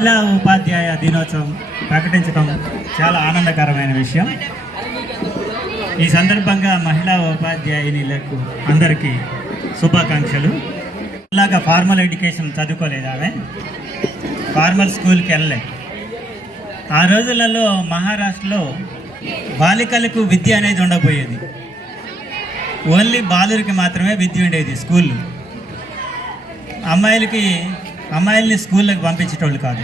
మహిళా ఉపాధ్యాయ దినోత్సవం ప్రకటించడం చాలా ఆనందకరమైన విషయం. ఈ సందర్భంగా మహిళా ఉపాధ్యాయునిలకు అందరికీ శుభాకాంక్షలు. ఇలాగా ఫార్మల్ ఎడ్యుకేషన్ చదువుకోలేదు, ఆమె ఫార్మల్ స్కూల్కి వెళ్ళలే. ఆ రోజులలో మహారాష్ట్రలో బాలికలకు విద్య అనేది ఉండబోయేది. ఓన్లీ బాలురికి మాత్రమే విద్య ఉండేది. స్కూళ్ళు అమ్మాయిల్ని స్కూళ్ళకి పంపించేటోళ్ళు కాదు.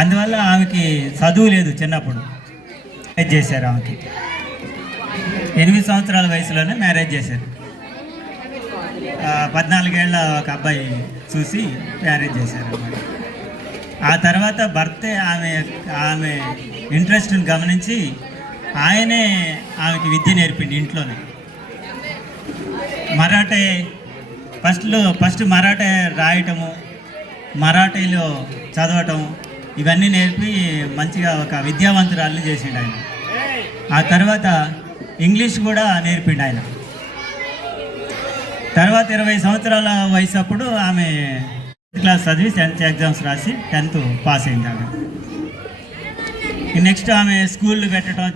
అందువల్ల ఆమెకి చదువు లేదు. చిన్నప్పుడు మ్యారేజ్ చేశారు. ఆమెకి 8 సంవత్సరాల వయసులోనే మ్యారేజ్ చేశారు. 14 ఏళ్ళ ఒక అబ్బాయి చూసి మ్యారేజ్ చేశారు అన్నమాట. ఆ తర్వాత భర్తే ఆమె ఇంట్రెస్ట్ని గమనించి ఆయనే ఆమెకి విద్య నేర్పిండి ఇంట్లోనే. ఫస్ట్ మరాఠీ రాయటము, మరాఠీలో చదవటం, ఇవన్నీ నేర్పి మంచిగా ఒక విద్యావంతురాలని చేసిండు ఆయన. ఆ తర్వాత ఇంగ్లీష్ కూడా నేర్పిండు ఆయన. తర్వాత 20 సంవత్సరాల వయసు అప్పుడు ఆమె క్లాస్ చదివి 10th ఎగ్జామ్స్ రాసి 10th పాస్ అయింది ఆమె. నెక్స్ట్ ఆమె స్కూళ్ళు పెట్టడం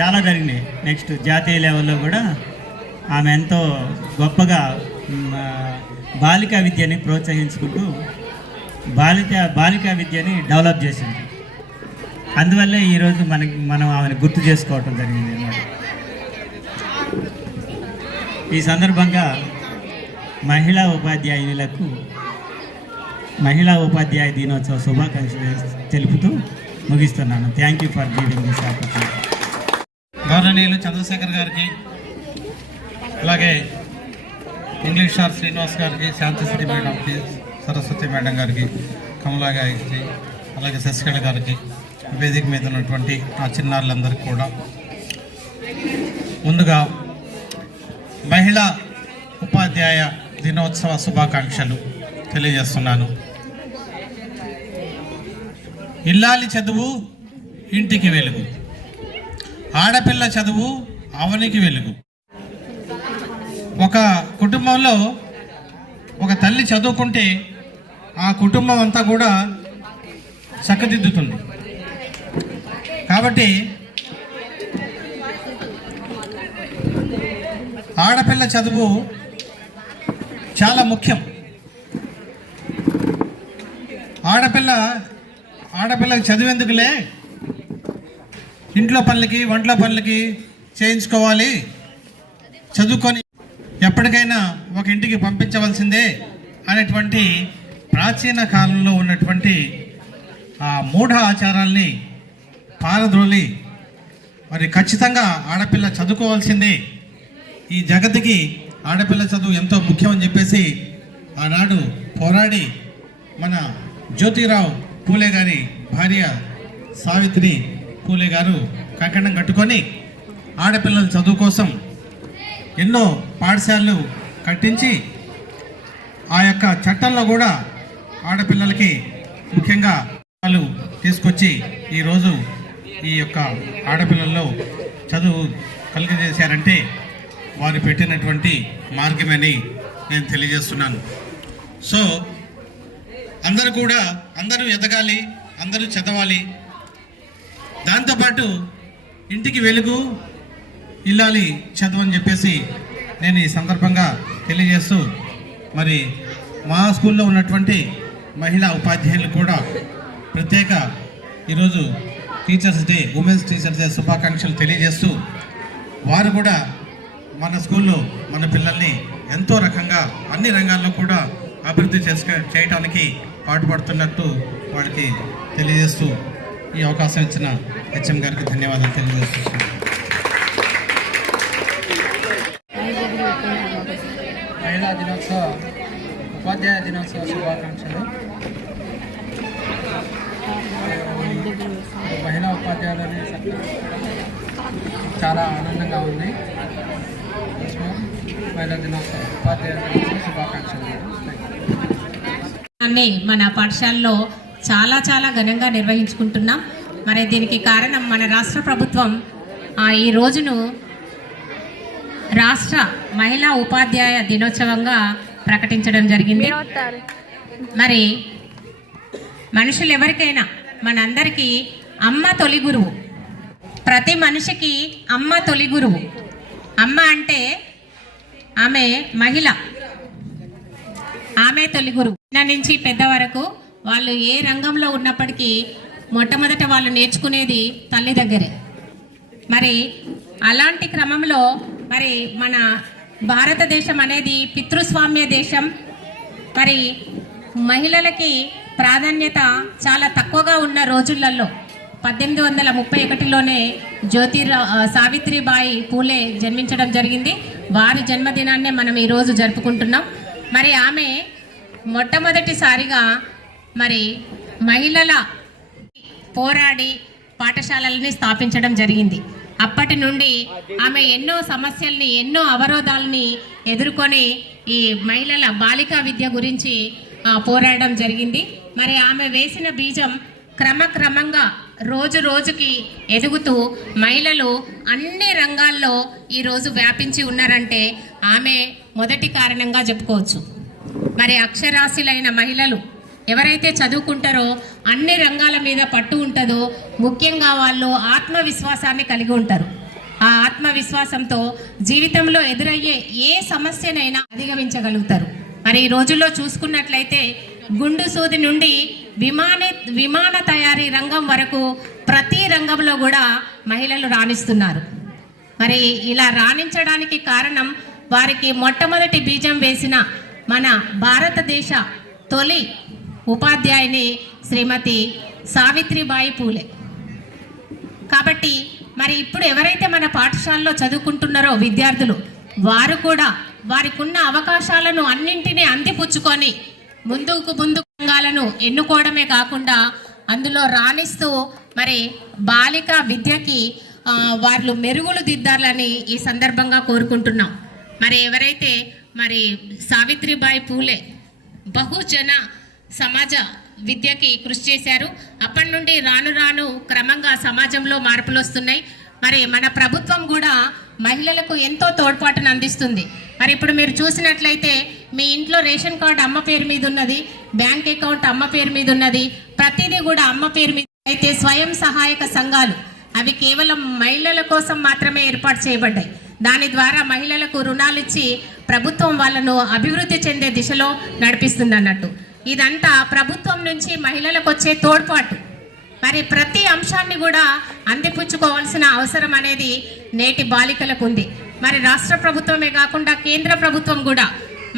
చాలా జరిగినాయి. నెక్స్ట్ జాతీయ లెవెల్లో కూడా ఆమె ఎంతో గొప్పగా బాలికా విద్యని ప్రోత్సహించుకుంటూ బాలికా విద్యని డెవలప్ చేసింది. అందువల్లే ఈరోజు మనం ఆమెను గుర్తు చేసుకోవటం జరిగింది అన్నమాట. ఈ సందర్భంగా మహిళా ఉపాధ్యాయులకు మహిళా ఉపాధ్యాయ దినోత్సవ శుభాకాంక్షలు తెలుపుతూ ముగిస్తున్నాను. Thank you for giving this opportunity. గౌరవనీయులు చంద్రశేఖర్ గారికి, అలాగే ఇంగ్లీష్ సార్ శ్రీనివాస్ గారికి, శాంతిశ్రీ మేడంకి, సరస్వతి మేడం గారికి, కమలా గారికి, అలాగే శశికళ గారికి, వేదిక మీద ఉన్నటువంటి ఆ చిన్నారులందరికీ కూడా ముందుగా మహిళా ఉపాధ్యాయ దినోత్సవ శుభాకాంక్షలు తెలియజేస్తున్నాను. ఇల్లాలి చదువు ఇంటికి వెలుగు, ఆడపిల్ల చదువు అవనికి వెలుగు. ఒక కుటుంబంలో ఒక తల్లి చదువుకుంటే ఆ కుటుంబం అంతా కూడా చక్కదిద్దుతుంది. కాబట్టి ఆడపిల్ల చదువు చాలా ముఖ్యం. ఆడపిల్లకి చదివేందుకులే, ఇంట్లో పనులకి వంటల పనులకి చేయించుకోవాలి, చదువుకొని ఎప్పటికైనా ఒక ఇంటికి పంపించవలసిందే అనేటువంటి ప్రాచీన కాలంలో ఉన్నటువంటి ఆ మూఢ ఆచారాల్ని పారద్రోలి మరి ఖచ్చితంగా ఆడపిల్ల చదువుకోవాల్సిందే, ఈ జగతికి ఆడపిల్ల చదువు ఎంతో ముఖ్యమని చెప్పేసి ఆనాడు పోరాడి మన జ్యోతిరావు పూలే గారి భార్య సావిత్రి పూలే గారు కంకణం కట్టుకొని ఆడపిల్లల చదువు కోసం ఎన్నో పాఠశాలలు కట్టించి ఆ యొక్క చట్టంలో కూడా ఆడపిల్లలకి ముఖ్యంగా వాళ్ళు తీసుకొచ్చి ఈరోజు ఈ యొక్క ఆడపిల్లల్లో చదువు కలిగజేశారంటే వారు పెట్టినటువంటి మార్గమని నేను తెలియజేస్తున్నాను. సో అందరూ ఎదగాలి, అందరూ చదవాలి. దాంతోపాటు ఇంటికి వెలుగు, ఇల్లాలి చదువు అని చెప్పేసి నేను ఈ సందర్భంగా తెలియజేస్తూ, మరి మా స్కూల్లో ఉన్నటువంటి మహిళా ఉపాధ్యాయులు కూడా ప్రత్యేక ఈరోజు teachers day, women's teachers day శుభాకాంక్షలు తెలియజేస్తూ, వారు కూడా మన స్కూల్లో మన పిల్లల్ని ఎంతో రకంగా అన్ని రంగాల్లో కూడా అభివృద్ధి చేయడానికి పాటుపడుతున్నట్టు వారికి తెలియజేస్తూ ఈ అవకాశం ఇచ్చిన హెచ్ఎం గారికి ధన్యవాదాలు తెలియజేస్తున్నాను. మహిళా దినోత్సవ ఉపాధ్యాయ దినోత్సవ శుభాకాంక్షలు. మహిళా ఉపాధ్యాయులని చాలా ఆనందంగా ఉంది. మహిళా దినోత్సవ ఉపాధ్యాయ దినోత్సవ శుభాకాంక్షలు. మన పాఠశాలలో చాలా ఘనంగా నిర్వహించుకుంటున్నాం. మరి దీనికి కారణం మన రాష్ట్ర ప్రభుత్వం ఈ రోజును రాష్ట్ర మహిళా ఉపాధ్యాయ దినోత్సవంగా ప్రకటించడం జరిగింది. మరి మనుషులు ఎవరికైనా మనందరికీ అమ్మ తొలి గురువు. ప్రతి మనిషికి అమ్మ తొలి గురువు. అమ్మ అంటే ఆమె మహిళ, ఆమె తొలి గురువు. చిన్న నుంచి పెద్ద వరకు వాళ్ళు ఏ రంగంలో ఉన్నప్పటికీ మొట్టమొదట వాళ్ళు నేర్చుకునేది తల్లి దగ్గరే. మరి అలాంటి క్రమంలో మరి మన భారతదేశం అనేది పితృస్వామ్య దేశం. మరి మహిళలకి ప్రాధాన్యత చాలా తక్కువగా ఉన్న రోజులలో 1831లోనే సావిత్రిబాయి పూలే జన్మించడం జరిగింది. వారి జన్మదినాన్నే మనం ఈరోజు జరుపుకుంటున్నాం. మరి ఆమె మొట్టమొదటిసారిగా మరి మహిళల పోరాడి పాఠశాలల్ని స్థాపించడం జరిగింది. అప్పటి నుండి ఆమె ఎన్నో సమస్యల్ని, ఎన్నో అవరోధాలని ఎదుర్కొని ఈ మహిళల బాలికా విద్య గురించి పోరాడడం జరిగింది. మరి ఆమె వేసిన బీజం క్రమక్రమంగా రోజు రోజుకి ఎదుగుతూ మహిళలు అన్ని రంగాల్లో ఈరోజు వ్యాపించి ఉన్నారంటే ఆమె మొదటి కారణంగా చెప్పుకోవచ్చు. మరి అక్షరాస్యులైన మహిళలు ఎవరైతే చదువుకుంటారో అన్ని రంగాల మీద పట్టు ఉంటుందో ముఖ్యంగా వాళ్ళు ఆత్మవిశ్వాసాన్ని కలిగి ఉంటారు. ఆ ఆత్మవిశ్వాసంతో జీవితంలో ఎదురయ్యే ఏ సమస్యనైనా అధిగమించగలుగుతారు. మరి ఈ రోజుల్లో చూసుకున్నట్లయితే గుండు సూది నుండి విమాన తయారీ రంగం వరకు ప్రతి రంగంలో కూడా మహిళలు రాణిస్తున్నారు. మరి ఇలా రాణించడానికి కారణం వారికి మొట్టమొదటి బీజం వేసిన మన భారతదేశ తొలి ఉపాధ్యాయుని శ్రీమతి సావిత్రిబాయి పూలే. కాబట్టి మరి ఇప్పుడు ఎవరైతే మన పాఠశాలలో చదువుకుంటున్నారో విద్యార్థులు, వారు కూడా వారికి ఉన్న అవకాశాలను అన్నింటినీ అందిపుచ్చుకొని ముందుకు రంగాలను ఎన్నుకోవడమే కాకుండా అందులో రాణిస్తూ మరి బాలిక విద్యకి వాళ్ళు మెరుగులు దిద్దాలని ఈ సందర్భంగా కోరుకుంటున్నాం. మరి ఎవరైతే మరి సావిత్రిబాయి పూలే బహుజన సమాజ విద్యకి కృషి చేశారు. అప్పటి నుండి రాను రాను క్రమంగా సమాజంలో మార్పులు వస్తున్నాయి. మరి మన ప్రభుత్వం కూడా మహిళలకు ఎంతో తోడ్పాటును అందిస్తుంది. మరి ఇప్పుడు మీరు చూసినట్లయితే మీ ఇంట్లో రేషన్ కార్డు అమ్మ పేరు మీద ఉన్నది, బ్యాంక్ అకౌంట్ అమ్మ పేరు మీద ఉన్నది, ప్రతిదీ కూడా అమ్మ పేరు మీద. అయితే స్వయం సహాయక సంఘాలు అవి కేవలం మహిళల కోసం మాత్రమే ఏర్పాటు చేయబడ్డాయి. దాని ద్వారా మహిళలకు రుణాలు ఇచ్చి ప్రభుత్వం వాళ్ళను అభివృద్ధి చెందే దిశలో నడిపిస్తుంది అన్నట్టు. ఇదంతా ప్రభుత్వం నుంచి మహిళలకు వచ్చే తోడ్పాటు. మరి ప్రతి అంశాన్ని కూడా అందిపుచ్చుకోవాల్సిన అవసరం అనేది నేటి బాలికలకు ఉంది. మరి రాష్ట్ర ప్రభుత్వమే కాకుండా కేంద్ర ప్రభుత్వం కూడా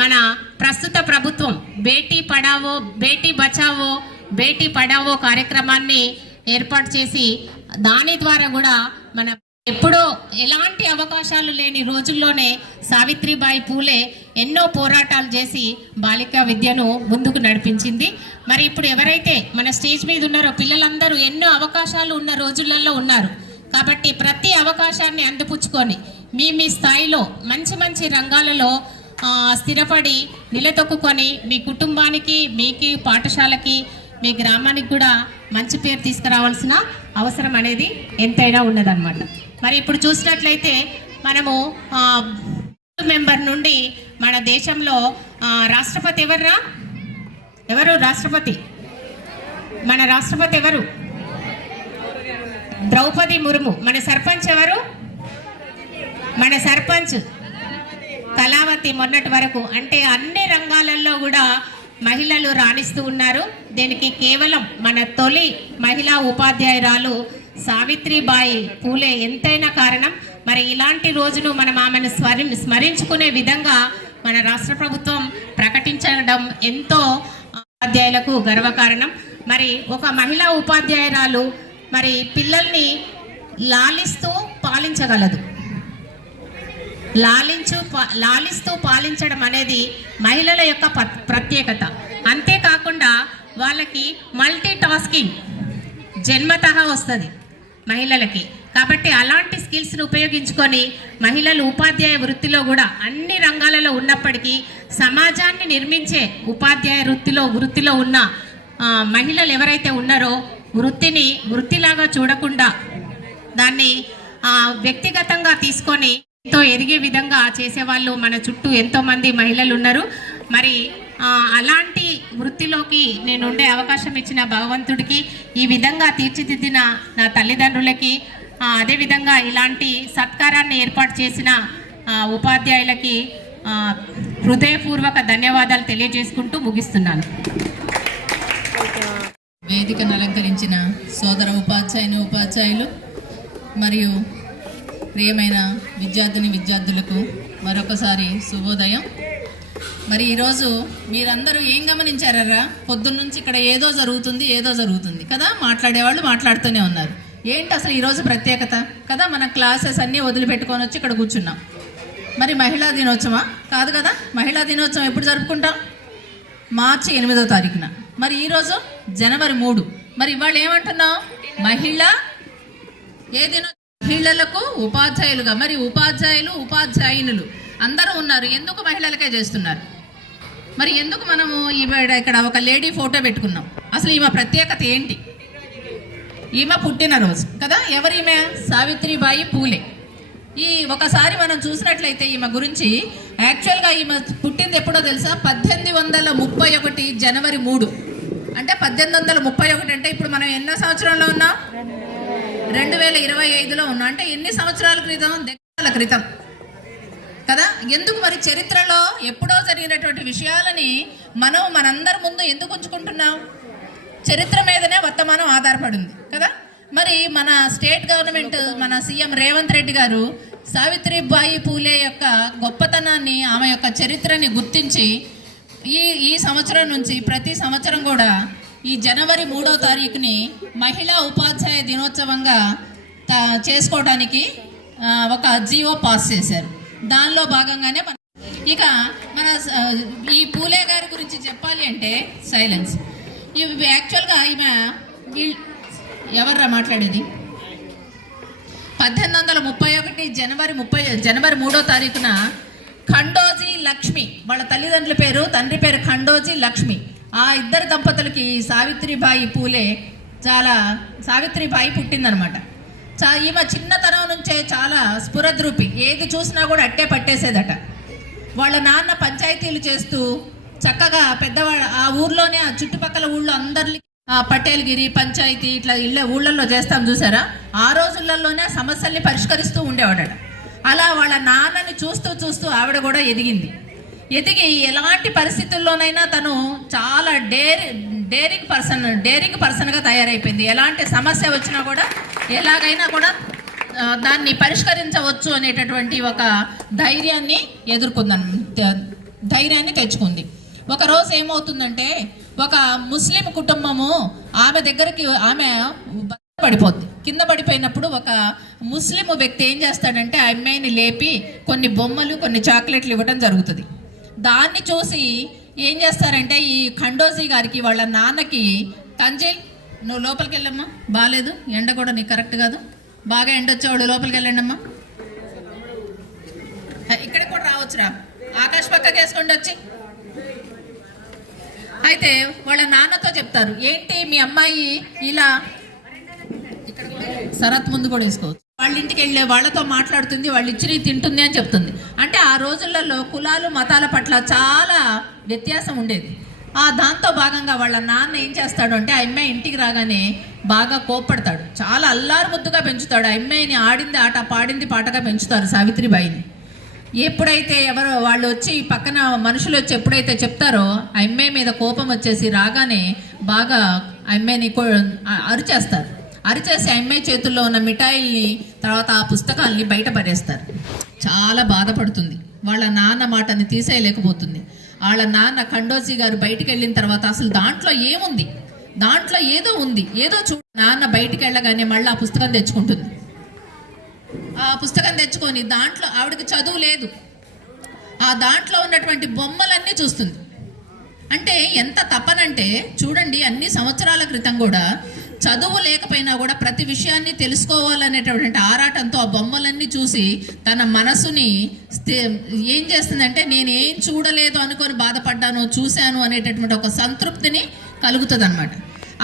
మన ప్రస్తుత ప్రభుత్వం బేటీ పడావో బేటీ బచావో బేటీ పడావో కార్యక్రమాన్ని ఏర్పాటు చేసి దాని ద్వారా కూడా మన ఎప్పుడో ఎలాంటి అవకాశాలు లేని రోజుల్లోనే సావిత్రిబాయి పూలే ఎన్నో పోరాటాలు చేసి బాలికా విద్యను ముందుకు నడిపించింది. మరి ఇప్పుడు ఎవరైతే మన స్టేజ్ మీద ఉన్నారో పిల్లలందరూ ఎన్నో అవకాశాలు ఉన్న రోజులలో ఉన్నారు. కాబట్టి ప్రతి అవకాశాన్ని అందిపుచ్చుకొని మీ స్థాయిలో మంచి మంచి రంగాలలో స్థిరపడి నిలదొక్కుని మీ కుటుంబానికి, మీకు, పాఠశాలకి, మీ గ్రామానికి కూడా మంచి పేరు తీసుకురావాల్సిన అవసరం అనేది ఎంతైనా ఉన్నదన్నమాట. మరి ఇప్పుడు చూసినట్లయితే మనము మెంబర్ నుండి మన దేశంలో రాష్ట్రపతి ఎవరు రాష్ట్రపతి? మన రాష్ట్రపతి ఎవరు? ద్రౌపది ముర్ము. మన సర్పంచ్ ఎవరు? మన సర్పంచ్ కళావతి. మొన్నటి వరకు అంటే అన్ని రంగాలలో కూడా మహిళలు రాణిస్తూ ఉన్నారు. దీనికి కేవలం మన తొలి మహిళా ఉపాధ్యాయురాలు సావిత్రిబాయి పూలే ఎంతైనా కారణం. మరి ఇలాంటి రోజును మనం ఆమెను స్మరించుకునే విధంగా మన రాష్ట్ర ప్రభుత్వం ప్రకటించడం ఎంతో ఉపాధ్యాయులకు గర్వకారణం. మరి ఒక మహిళా ఉపాధ్యాయురాలు మరి పిల్లల్ని లాలిస్తూ పాలించగలదు. లాలిస్తూ పాలించడం అనేది మహిళల యొక్క ప్రత్యేకత. అంతేకాకుండా వాళ్ళకి మల్టీ టాస్కింగ్ జన్మతః వస్తుంది మహిళలకి. కాబట్టి అలాంటి స్కిల్స్ను ఉపయోగించుకొని మహిళలు ఉపాధ్యాయ వృత్తిలో కూడా అన్ని రంగాలలో ఉన్నప్పటికీ సమాజాన్ని నిర్మించే ఉపాధ్యాయ వృత్తిలో ఉన్న మహిళలు ఎవరైతే ఉన్నారో వృత్తిని వృత్తిలాగా చూడకుండా దాన్ని వ్యక్తిగతంగా తీసుకొని ఎంతో ఎదిగే విధంగా చేసేవాళ్ళు మన చుట్టూ ఎంతోమంది మహిళలు ఉన్నారు. మరి అలాంటి వృత్తిలోకి నేను ఉండే అవకాశం ఇచ్చిన భగవంతుడికి, ఈ విధంగా తీర్చిదిద్దిన నా తల్లిదండ్రులకి, అదేవిధంగా ఇలాంటి సత్కారాన్ని ఏర్పాటు చేసిన ఉపాధ్యాయులకి హృదయపూర్వక ధన్యవాదాలు తెలియజేసుకుంటూ ముగిస్తున్నాను. వేదికను అలంకరించిన సోదర ఉపాధ్యాయులు మరియు ప్రియమైన విద్యార్థులకు మరొకసారి శుభోదయం. మరి ఈరోజు మీరందరూ ఏం గమనించారా? పొద్దున్నుంచి ఇక్కడ ఏదో జరుగుతుంది కదా, మాట్లాడేవాళ్ళు మాట్లాడుతూనే ఉన్నారు. ఏంటి అసలు ఈరోజు ప్రత్యేకత కదా? మన క్లాసెస్ అన్నీ వదిలిపెట్టుకొని వచ్చి ఇక్కడ కూర్చున్నాం. మరి మహిళా దినోత్సవమా? కాదు కదా. మహిళా దినోత్సవం ఎప్పుడు జరుపుకుంటాం? మార్చి 8వ తారీఖున. మరి ఈరోజు జనవరి 3. మరి ఇవాళ ఏమంటున్నాం? మహిళలకు ఉపాధ్యాయులుగా, మరి ఉపాధ్యాయునులు అందరూ ఉన్నారు. ఎందుకు మహిళలకే చేస్తున్నారు? మరి ఎందుకు మనము ఇక్కడ ఒక లేడీ ఫోటో పెట్టుకున్నాం? అసలు ఈమె ప్రత్యేకత ఏంటి? ఈమె పుట్టినరోజు కదా. ఎవరీమె? సావిత్రిబాయి పూలే. ఒకసారి మనం చూసినట్లయితే ఈమె గురించి, యాక్చువల్గా ఈమె పుట్టింది ఎప్పుడో తెలుసా? 1831 జనవరి 3. అంటే 1831 అంటే ఇప్పుడు మనం ఎన్నో సంవత్సరంలో ఉన్నాం? 2025లో ఉన్నాం. అంటే ఎన్ని సంవత్సరాల క్రితం? దశాబ్దాల క్రితం కదా. ఎందుకు మరి చరిత్రలో ఎప్పుడో జరిగినటువంటి విషయాలని మనందరి ముందు ఎందుకు ఉంచుకుంటున్నాం? చరిత్ర మీదనే వర్తమానం ఆధారపడింది కదా. మరి మన స్టేట్ గవర్నమెంట్, మన సీఎం రేవంత్ రెడ్డి గారు సావిత్రిబాయి పూలే యొక్క గొప్పతనాన్ని, ఆమె యొక్క చరిత్రని గుర్తించి ఈ సంవత్సరం నుంచి ప్రతి సంవత్సరం కూడా ఈ జనవరి 3వ తారీఖుని మహిళా ఉపాధ్యాయ దినోత్సవంగా చేసుకోవడానికి ఒక జీవో పాస్ చేశారు. దానిలో భాగంగానే ఇక మన ఈ పూలే గారి గురించి చెప్పాలి అంటే సైలెన్స్. యాక్చువల్గా ఈమె ఎవర్రా మాట్లాడేది? 1831 జనవరి 3వ తారీఖున ఖండోజీ లక్ష్మి, వాళ్ళ తల్లిదండ్రుల పేరు, తండ్రి పేరు ఖండోజీ లక్ష్మి. ఆ ఇద్దరు దంపతులకి సావిత్రిబాయి పూలే సావిత్రిబాయి పుట్టిందనమాట. ఈమె చిన్నతనం నుంచే చాలా స్ఫురద్రూపి, ఏది చూసినా కూడా అట్టే పట్టేసేదట. వాళ్ళ నాన్న పంచాయతీలు చేస్తూ చక్కగా పెద్దవాళ్ళ ఆ ఊర్లోనే, ఆ చుట్టుపక్కల ఊళ్ళో అందరికీ పటేల్గిరి పంచాయతీ ఇట్లా ఊళ్ళల్లో చేస్తాం చూసారా, ఆ రోజులలోనే సమస్యల్ని పరిష్కరిస్తూ ఉండేవాడట. అలా వాళ్ళ నాన్నని చూస్తూ ఆవిడ కూడా ఎదిగి ఎలాంటి పరిస్థితుల్లోనైనా తను చాలా డేరింగ్ పర్సన్గా తయారైపోయింది. ఎలాంటి సమస్య వచ్చినా కూడా ఎలాగైనా కూడా దాన్ని పరిష్కరించవచ్చు అనేటటువంటి ఒక ధైర్యాన్ని తెచ్చుకుంది. ఒకరోజు ఏమవుతుందంటే, ఒక ముస్లిం కుటుంబము ఆమె దగ్గరికి పడిపోద్ది. కింద పడిపోయినప్పుడు ఒక ముస్లిం వ్యక్తి ఏం చేస్తాడంటే, ఆ అమ్మాయిని లేపి కొన్ని బొమ్మలు, కొన్ని చాక్లెట్లు ఇవ్వడం జరుగుతుంది. దాన్ని చూసి ఏం చేస్తారంటే, ఈ ఖండోజీ గారికి వాళ్ళ నాన్నకి, తంజిల్ నువ్వు లోపలికి వెళ్ళమ్మా, బాగాలేదు, ఎండ కూడా నీకు కరెక్ట్ కాదు, బాగా ఎండ వచ్చేవాడు, లోపలికి వెళ్ళండమ్మా, ఇక్కడికి కూడా రావచ్చురా, ఆకాశ పక్కకి వేసుకోండి వచ్చి. అయితే వాళ్ళ నాన్నతో చెప్తారు, ఏంటి మీ అమ్మాయి ఇలా, సరత్ ముందు కూడా వేసుకోవచ్చు, వాళ్ళ ఇంటికి వెళ్ళే వాళ్ళతో మాట్లాడుతుంది, వాళ్ళు ఇచ్చి తింటుంది అని చెప్తుంది. అంటే ఆ రోజులలో కులాలు మతాల పట్ల చాలా వ్యత్యాసం ఉండేది. దాంతో భాగంగా వాళ్ళ నాన్న ఏం చేస్తాడు అంటే, ఆ అమ్మాయి ఇంటికి రాగానే బాగా కోప్పడతాడు, చాలా అల్లారు ముద్దుగా పెంచుతాడు. ఆ అమ్మాయిని ఆడింది ఆట, పాడింది పాటగా పెంచుతారు సావిత్రిబాయిని. ఎప్పుడైతే వాళ్ళు వచ్చి పక్కన మనుషులు వచ్చి ఎప్పుడైతే చెప్తారో, ఆ అమ్మాయి మీద కోపం వచ్చేసి రాగానే బాగా ఆ అమ్మాయిని అరిచేసి ఆ అమ్మాయి చేతుల్లో ఉన్న మిఠాయిల్ని, తర్వాత ఆ పుస్తకాలని బయట పడేస్తారు. చాలా బాధపడుతుంది, వాళ్ళ నాన్న మాటని తీసేయలేకపోతుంది. వాళ్ళ నాన్న ఖండోజీ గారు బయటికి వెళ్ళిన తర్వాత, అసలు దాంట్లో ఏముంది, దాంట్లో ఏదో ఉంది, ఏదో నాన్న బయటికి వెళ్ళగానే మళ్ళీ ఆ పుస్తకం తెచ్చుకుంటుంది. ఆ పుస్తకం తెచ్చుకొని దాంట్లో ఆవిడకి చదువు లేదు, ఆ దాంట్లో ఉన్నటువంటి బొమ్మలన్నీ చూస్తుంది. అంటే ఎంత తపనంటే చూడండి, అన్ని సంవత్సరాల క్రితం కూడా చదువు లేకపోయినా కూడా ప్రతి విషయాన్ని తెలుసుకోవాలనేటటువంటి ఆరాటంతో ఆ బొమ్మలన్నీ చూసి తన మనసుని ఏం చేస్తుందంటే, నేను ఏం చూడలేదు అనుకొని బాధపడ్డాను, చూశాను అనేటటువంటి ఒక సంతృప్తిని కలుగుతుంది అనమాట.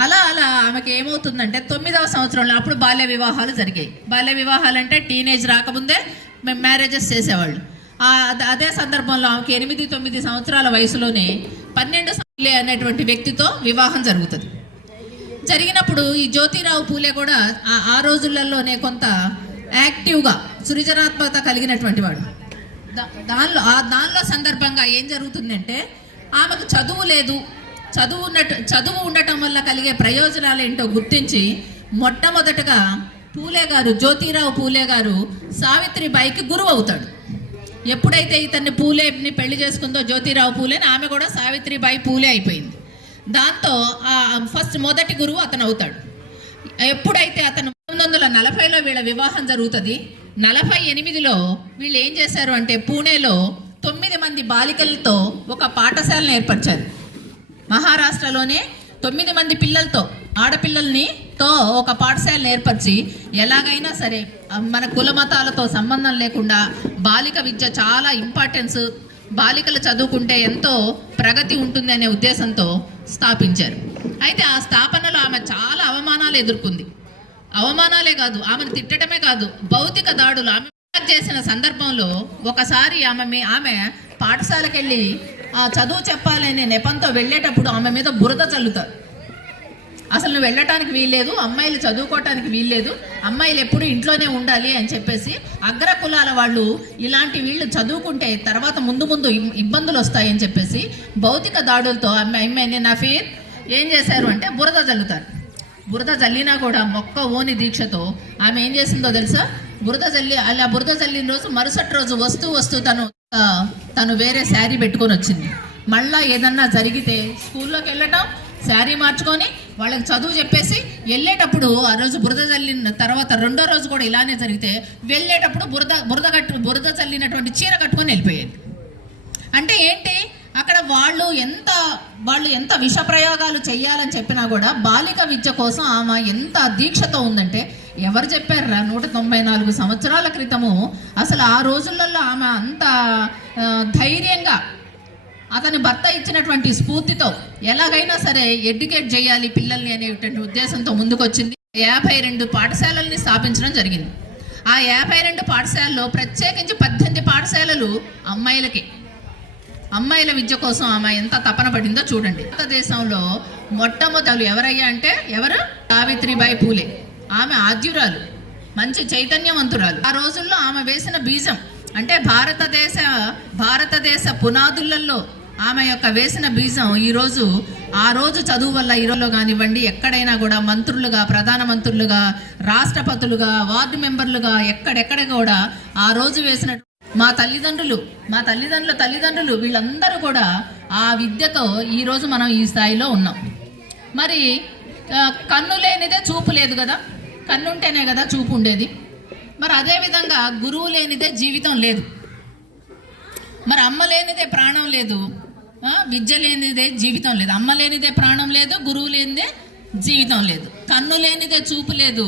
అలా ఆమెకి ఏమవుతుందంటే, 9వ సంవత్సరంలో అప్పుడు బాల్య వివాహాలు జరిగాయి. బాల్య వివాహాలు అంటే టీనేజ్ రాకముందే మ్యారేజెస్ చేసేవాళ్ళు. అదే సందర్భంలో ఆమెకి 8-9 సంవత్సరాల వయసులోనే 12 పూలే అనేటువంటి వ్యక్తితో వివాహం జరుగుతుంది. జరిగినప్పుడు ఈ జ్యోతిరావు పూలే కూడా ఆ రోజులలోనే కొంత యాక్టివ్గా సృజనాత్మకత కలిగినటువంటి వాడు. దానిలో సందర్భంగా ఏం జరుగుతుందంటే ఆమెకు చదువు లేదు, చదువు ఉండటం వల్ల కలిగే ప్రయోజనాలు ఏంటో గుర్తించి మొట్టమొదటగా పూలే గారు, జ్యోతిరావు పూలే గారు సావిత్రిబాయికి గురువు అవుతాడు. ఎప్పుడైతే ఇతన్ని పూలేని పెళ్లి చేసుకుందో జ్యోతిరావు పూలేని, ఆమె కూడా సావిత్రిబాయి పూలే అయిపోయింది. దాంతో ఫస్ట్ మొదటి గురువు అతను అవుతాడు. ఎప్పుడైతే అతను 1940లో వీళ్ళ వివాహం జరుగుతుంది. 48లో వీళ్ళు ఏం చేశారు అంటే పూణేలో 9 మంది బాలికలతో ఒక పాఠశాలను ఏర్పరిచారు. మహారాష్ట్రలోనే 9 మంది పిల్లలతో, ఆడపిల్లలతో ఒక పాఠశాలను ఏర్పరిచి ఎలాగైనా సరే మన కుల మతాలతో సంబంధం లేకుండా బాలిక విద్య చాలా ఇంపార్టెన్స్, బాలికలు చదువుకుంటే ఎంతో ప్రగతి ఉంటుంది అనే ఉద్దేశంతో స్థాపించారు. అయితే ఆ స్థాపనలో ఆమె చాలా అవమానాలు ఎదుర్కొంది. అవమానాలే కాదు, ఆమెను తిట్టడమే కాదు, భౌతిక దాడులు ఆమె చేసిన సందర్భంలో ఒకసారి ఆమె పాఠశాలకు వెళ్ళి చదువు చెప్పాలనే నెపంతో వెళ్ళేటప్పుడు ఆమె మీద బురద చల్లుతారు. అసలు నువ్వు వెళ్ళటానికి వీల్లేదు, అమ్మాయిలు చదువుకోవటానికి వీల్లేదు, అమ్మాయిలు ఎప్పుడు ఇంట్లోనే ఉండాలి అని చెప్పేసి అగ్ర కులాల వాళ్ళు ఇలాంటి వీళ్ళు చదువుకుంటే తర్వాత ముందు ఇబ్బందులు వస్తాయని చెప్పేసి భౌతిక దాడులతో అమ్మాయిని నఫీర్ ఏం చేశారు అంటే బురద చల్లుతారు. బురద చల్లినా కూడా మొక్క ఓని దీక్షతో ఆమె ఏం చేసిందో తెలుసా? బురద చల్లిన రోజు మరుసటి రోజు వస్తూ తను వేరే శారీ పెట్టుకొని వచ్చింది. మళ్ళా ఏదన్నా జరిగితే స్కూల్లోకి వెళ్ళటం, శారీ మార్చుకొని వాళ్ళకి చదువు చెప్పేసి వెళ్ళేటప్పుడు ఆ రోజు బురద చల్లిన తర్వాత రెండో రోజు కూడా ఇలానే జరిగితే వెళ్ళేటప్పుడు బురద చల్లినటువంటి చీర కట్టుకొని వెళ్ళిపోయేది. అంటే ఏంటి, అక్కడ వాళ్ళు ఎంత విష ప్రయోగాలు చేయాలని చెప్పినా కూడా బాలిక విద్య కోసం ఆమె ఎంత దీక్షతో ఉందంటే ఎవరు చెప్పారా? 194 సంవత్సరాల క్రితము అసలు ఆ రోజులలో ఆమె అంత ధైర్యంగా అతని భర్త ఇచ్చినటువంటి స్ఫూర్తితో ఎలాగైనా సరే ఎడ్యుకేట్ చేయాలి పిల్లల్ని అనేటువంటి ఉద్దేశంతో ముందుకొచ్చింది. 52 పాఠశాలల్ని స్థాపించడం జరిగింది. ఆ 52 పాఠశాలలో ప్రత్యేకించి 18 పాఠశాలలు అమ్మాయిల విద్య కోసం ఆమె ఎంత తపన పడిందో చూడండి. భారతదేశంలో మొట్టమొదలు ఎవరయ్యా అంటే ఎవరు? సావిత్రిబాయి పూలే. ఆమె ఆద్యురాలు, మంచి చైతన్యవంతురాలు. ఆ రోజుల్లో ఆమె వేసిన బీజం అంటే భారతదేశ పునాదులలో ఆమె యొక్క వేసిన బీజం ఆ రోజు చదువు వల్ల ఈరోజులో కానివ్వండి, ఎక్కడైనా కూడా మంత్రులుగా, ప్రధానమంత్రులుగా, రాష్ట్రపతులుగా, వార్డు మెంబర్లుగా ఎక్కడెక్కడ కూడా ఆ రోజు వేసిన మా తల్లిదండ్రుల తల్లిదండ్రులు వీళ్ళందరూ కూడా ఆ విద్యతో ఈరోజు మనం ఈ స్థాయిలో ఉన్నాం. మరి కన్ను లేనిదే చూపు లేదు కదా, కన్నుంటేనే కదా చూపు ఉండేది. మరి అదేవిధంగా గురువు లేనిదే జీవితం లేదు. మరి అమ్మ లేనిదే ప్రాణం లేదు, విద్య లేనిదే జీవితం లేదు. అమ్మ లేనిదే ప్రాణం లేదు, గురువు లేనిదే జీవితం లేదు. కన్ను లేనిదే చూపు లేదు,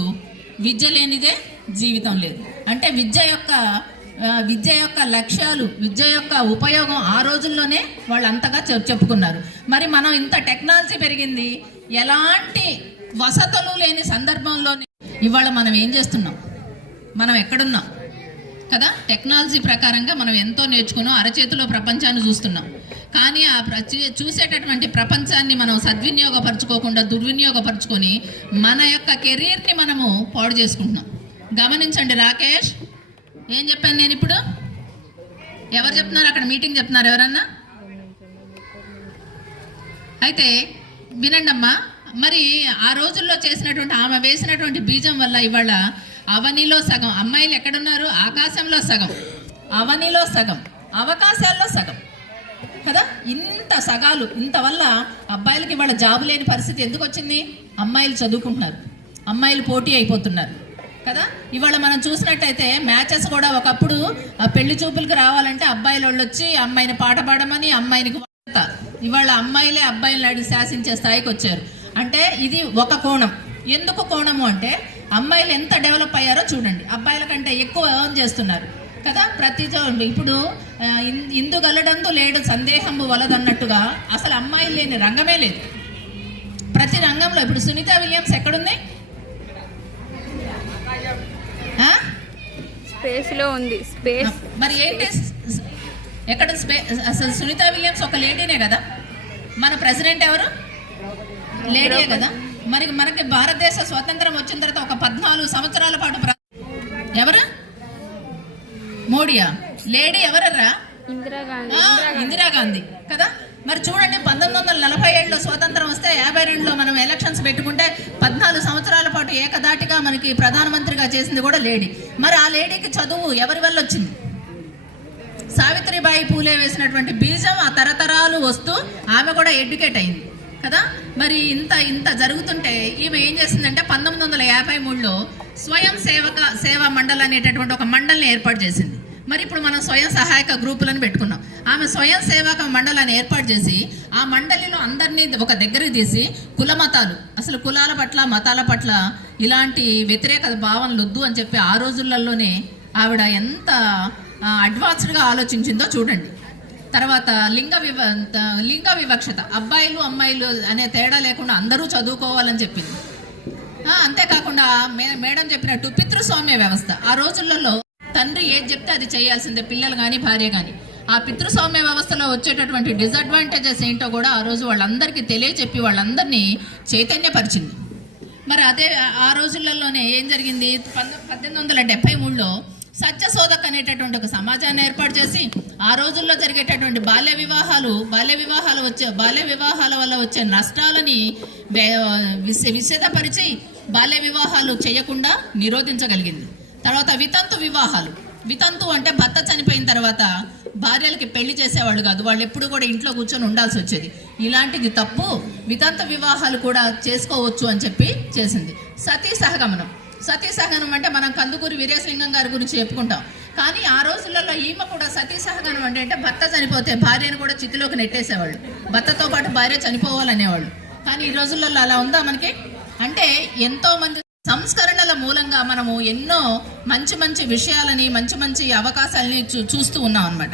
విద్య లేనిదే జీవితం లేదు. అంటే విద్య యొక్క లక్ష్యాలు, విద్య యొక్క ఉపయోగం ఆ రోజుల్లోనే వాళ్ళు అంతగా చెప్పుకున్నారు. మరి మనం ఇంత టెక్నాలజీ పెరిగింది, ఎలాంటి వసతులు లేని సందర్భంలోనే ఇవాళ మనం ఏం చేస్తున్నాం? మనం ఎక్కడున్నాం కదా? టెక్నాలజీ ప్రకారంగా మనం ఎంతో నేర్చుకున్నాం, అరచేతిలో ప్రపంచాన్ని చూస్తున్నాం. కానీ ఆ చూసేటటువంటి ప్రపంచాన్ని మనం సద్వినియోగపరచుకోకుండా దుర్వినియోగపరచుకొని మన యొక్క కెరీర్ని మనము పాడు చేసుకుంటున్నాం. గమనించండి. రాకేష్, ఏం చెప్పాను నేను ఇప్పుడు? ఎవరు చెప్తున్నారు అక్కడ? మీటింగ్ చెప్తున్నారు ఎవరన్నా? అయితే వినండి అమ్మా. మరి ఆ రోజుల్లో చేసినటువంటి ఆమె వేసినటువంటి బీజం వల్ల ఇవాళ అవనిలో సగం అమ్మాయిలు ఎక్కడున్నారు? ఆకాశంలో సగం, అవనిలో సగం, అవకాశాల్లో సగం కదా. ఇంత సగాలు, ఇంతవల్ల అబ్బాయిలకి ఇవాళ జాబు లేని పరిస్థితి ఎందుకు వచ్చింది? అమ్మాయిలు చదువుకుంటున్నారు, అమ్మాయిలు పోటీ అయిపోతున్నారు కదా. ఇవాళ మనం చూసినట్టయితే మ్యాచెస్ కూడా ఒకప్పుడు పెళ్లి చూపులకు రావాలంటే అబ్బాయిలు వాళ్ళు వచ్చి అమ్మాయిని పాట పాడమని, అమ్మాయిని ఇవాళ అమ్మాయిలే అబ్బాయిలను అడిగి శాసించే స్థాయికి వచ్చారు. అంటే ఇది ఒక కోణం. ఎందుకు కోణము అంటే అమ్మాయిలు ఎంత డెవలప్ అయ్యారో చూడండి, అబ్బాయిల కంటే ఎక్కువ ఎర్న్ చేస్తున్నారు కదా. ఇప్పుడు ఇందు గలడందు లేడు సందేహము వలదన్నట్టుగా అసలు అమ్మాయిలు లేని రంగమే లేదు. ప్రతి రంగంలో ఇప్పుడు సునీత విలియమ్స్ ఎక్కడుంది? స్పేస్ లో ఉంది. స్పేస్ మరి ఏంటి ఎక్కడ అసలు సునీత విలియమ్స్ ఒక లేడీనే కదా, మన ప్రెసిడెంట్ ఎవరు లేడీయే కదా. మరి మనకి భారతదేశ స్వాతంత్రం వచ్చిన తర్వాత ఒక 14 సంవత్సరాల పాటు ఎవరు మోడీయా లేడీ ఎవరరా? ఇందిరాగాంధీ కదా. మరి చూడండి 1947లో స్వాతంత్రం వస్తే 52లో మనం ఎలక్షన్స్ పెట్టుకుంటే 14 సంవత్సరాల పాటు ఏకదాటిగా మనకి ప్రధానమంత్రిగా చేసింది కూడా లేడీ. మరి ఆ లేడీకి చదువు ఎవరి వల్ల వచ్చింది? సావిత్రిబాయి పూలే వేసినటువంటి బీజం ఆ తరతరాలు వస్తూ ఆమె కూడా ఎడ్యుకేట్ అయింది కదా. మరి ఇంత జరుగుతుంటే ఈమె ఏం చేసిందంటే 1953లో స్వయం సేవా మండలి అనేటటువంటి ఒక మండలిని ఏర్పాటు చేసింది. మరి ఇప్పుడు మనం స్వయం సహాయక గ్రూపులను పెట్టుకున్నాం. ఆమె స్వయం సేవక మండలాన్ని ఏర్పాటు చేసి ఆ మండలిలో అందరినీ ఒక దగ్గరికి తీసి కులమతాలు, అసలు కులాల పట్ల మతాల పట్ల ఇలాంటి వ్యతిరేక భావనలు వద్దు అని చెప్పి ఆ రోజులలోనే ఆవిడ ఎంత అడ్వాన్స్డ్గా ఆలోచించిందో చూడండి. తర్వాత లింగ వివక్షత, అబ్బాయిలు అమ్మాయిలు అనే తేడా లేకుండా అందరూ చదువుకోవాలని చెప్పింది. అంతేకాకుండా మేడం చెప్పినట్టు పితృస్వామ్య వ్యవస్థ, ఆ రోజులలో తండ్రి ఏది చెప్తే అది చేయాల్సిందే, పిల్లలు కానీ భార్య కానీ. ఆ పితృస్వామ్య వ్యవస్థలో వచ్చేటటువంటి డిసడ్వాంటేజెస్ ఏంటో కూడా ఆ రోజు వాళ్ళందరికీ తెలియచెప్పి వాళ్ళందరినీ చైతన్యపరిచింది. మరి అదే ఆ రోజులలోనే ఏం జరిగింది, 1873లో సత్యశోధక్ అనేటటువంటి ఒక సమాజాన్ని ఏర్పాటు చేసి ఆ రోజుల్లో జరిగేటటువంటి బాల్య వివాహాల వల్ల వచ్చే నష్టాలని విశదపరిచి బాల్య వివాహాలు చేయకుండా నిరోధించగలిగింది. తర్వాత వితంతు అంటే భర్త చనిపోయిన తర్వాత భార్యలకి పెళ్లి చేసేవాళ్ళు కాదు, వాళ్ళు ఎప్పుడు కూడా ఇంట్లో కూర్చొని ఉండాల్సి వచ్చేది. ఇలాంటిది తప్పు, వితంత వివాహాలు కూడా చేసుకోవచ్చు అని చెప్పి చేసింది. సతీ సహగమనం అంటే మనం కందుకూరి వీరేశలింగం గారి గురించి చెప్పుకుంటాం. కానీ ఆ రోజులలో ఈమె కూడా సతీ సహగమనం అంటే భర్త చనిపోతే భార్యను కూడా చితిలోకి నెట్టేసేవాళ్ళు, భర్తతో పాటు భార్య చనిపోవాలనేవాళ్ళు. కానీ ఈ రోజులలో అలా ఉందా మనకి? అంటే ఎంతో మంది సంస్కరణల మూలంగా మనము ఎన్నో మంచి విషయాలని మంచి అవకాశాలని చూస్తూ ఉన్నాం అన్నమాట.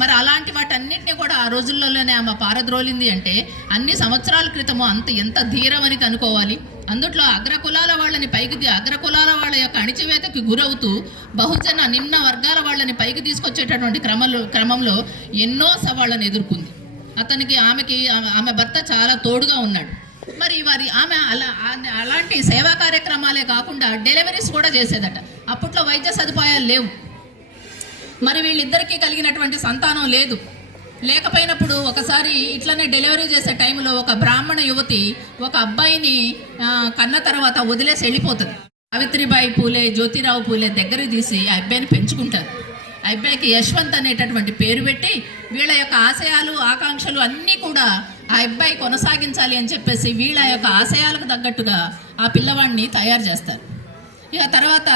మరి అలాంటి వాటన్నిటిని కూడా ఆ రోజుల్లోనే ఆమె పారద్రోలింది అంటే అన్ని సంవత్సరాల క్రితము ఎంత ధీరమని అనుకోవాలి. అందుట్లో అగ్రకులాల వాళ్ళ యొక్క అణిచివేతకి గురవుతూ బహుజన నిమ్న వర్గాల వాళ్ళని పైకి తీసుకొచ్చేటటువంటి క్రమంలో ఎన్నో సవాళ్ళను ఎదుర్కొంది. ఆమె భర్త చాలా తోడుగా ఉన్నాడు. మరి ఆమె అలాంటి సేవా కార్యక్రమాలే కాకుండా డెలివరీస్ కూడా చేసేదట. అప్పట్లో వైద్య సదుపాయాలు లేవు. మరి వీళ్ళిద్దరికీ కలిగినటువంటి సంతానం లేకపోయినప్పుడు ఒకసారి ఇట్లనే డెలివరీ చేసే టైంలో ఒక బ్రాహ్మణ యువతి ఒక అబ్బాయిని కన్న తర్వాత వదిలేసి వెళ్ళిపోతుంది. సావిత్రిబాయి పూలే, జ్యోతిరావు పూలే దగ్గరికి తీసి ఆ అబ్బాయిని పెంచుకుంటారు. ఆ అబ్బాయికి యశ్వంత్ అనేటటువంటి పేరు పెట్టి వీళ్ళ యొక్క ఆశయాలు ఆకాంక్షలు అన్నీ కూడా ఆ అబ్బాయి కొనసాగించాలి అని చెప్పేసి వీళ్ళ యొక్క ఆశయాలకు తగ్గట్టుగా ఆ పిల్లవాడిని తయారు చేస్తారు. ఇక తర్వాత